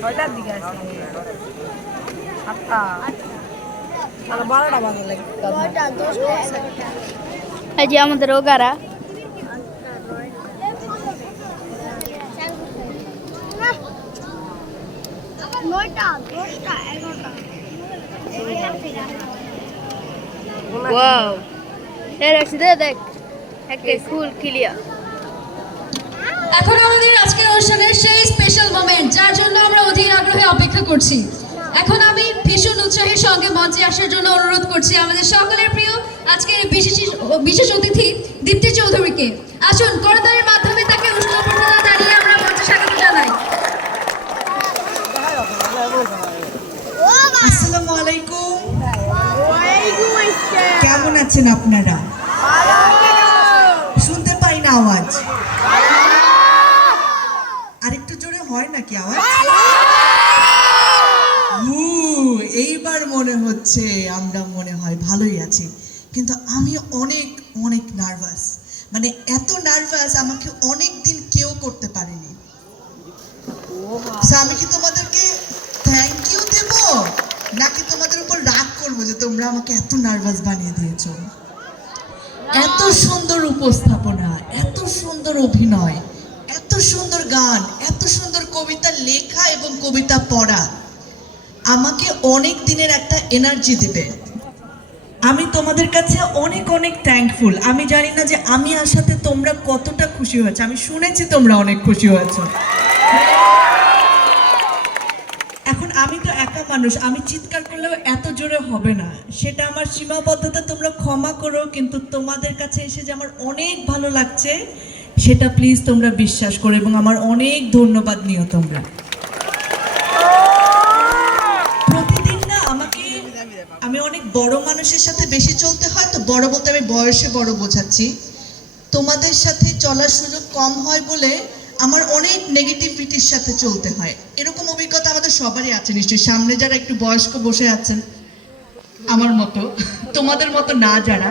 ছয়টার দিকে আছে 7টা 12টা বাজে লাগে। এই যে আমাদের ওগারা ওয়াও দেখ একটা ফুল ক্লিয়ার। এখন আমাদের আজকের অনুষ্ঠানের সেই স্পেশাল মোমেন্ট যার জন্য আমরা অধীর আগ্রহে অপেক্ষা করছি। এখন আমি ভীষণ উৎসাহের সঙ্গে মঞ্চে আসার জন্য অনুরোধ করছি আমাদের সকলের প্রিয় আজকের বিশেষ অতিথি দীপ্তি চৌধুরীকে। আসুন করতালির মাধ্যমে তাকে উষ্ণ অভ্যর্থনা জানিয়ে আমরা মঞ্চে স্বাগত জানাই। আসসালামু আলাইকুম। কেমন আছেন আপনারা? শুনতে পাই না আওয়াজ, আরেকটু জোরে হয় নাকি আওয়াজ? এইবার মনে হচ্ছে আমরা মনে হয় ভালোই আছি, কিন্তু আমি অনেক অনেক নার্ভাস। মানে এত নার্ভাস আমাকে অনেক দিন কেউ করতে পারেনি। আমি কি তোমাদেরকে থ্যাংক ইউ দেব নাকি তোমাদের উপর রাগ করবো যে তোমরা আমাকে এত নার্ভাস বানিয়ে দিয়েছো? এত সুন্দর উপস্থাপনা, এত সুন্দর অভিনয়, এত সুন্দর গান, এত সুন্দর কবিতা লেখা এবং কবিতা পড়া আমাকে অনেক দিনের একটা এনার্জি দেবে। আমি তোমাদের কাছে অনেক অনেক থ্যাঙ্কফুল। আমি জানি না যে আমি আসাতে তোমরা কতটা খুশি হয়েছো, আমি শুনেছি তোমরা অনেক খুশি হয়েছো। এখন আমি তো একা মানুষ, আমি চিৎকার করলেও এত জোরে হবে না, সেটা আমার সীমাবদ্ধতা, তোমরা ক্ষমা করো। কিন্তু তোমাদের কাছে এসে যে আমার অনেক ভালো লাগছে সেটা প্লিজ তোমরা বিশ্বাস করো, এবং আমার অনেক ধন্যবাদ নিও তোমরা। প্রতিদিন না আমাকে, আমি অনেক বড় মানুষের সাথে বেশি চলতে হয়, তো বড় বলতে আমি বয়সে বড় বোঝাচ্ছি। তোমাদের সাথে চলার সুযোগ কম হয় বলে আমার অনেক নেগেটিভিটির সাথে চলতে হয়। এরকম অভিজ্ঞতা আমাদের সবারই আছে নিশ্চয়ই। সামনে যারা একটু বয়স্ক বসে আছেন আমার মতো, তোমাদের মতো না যারা,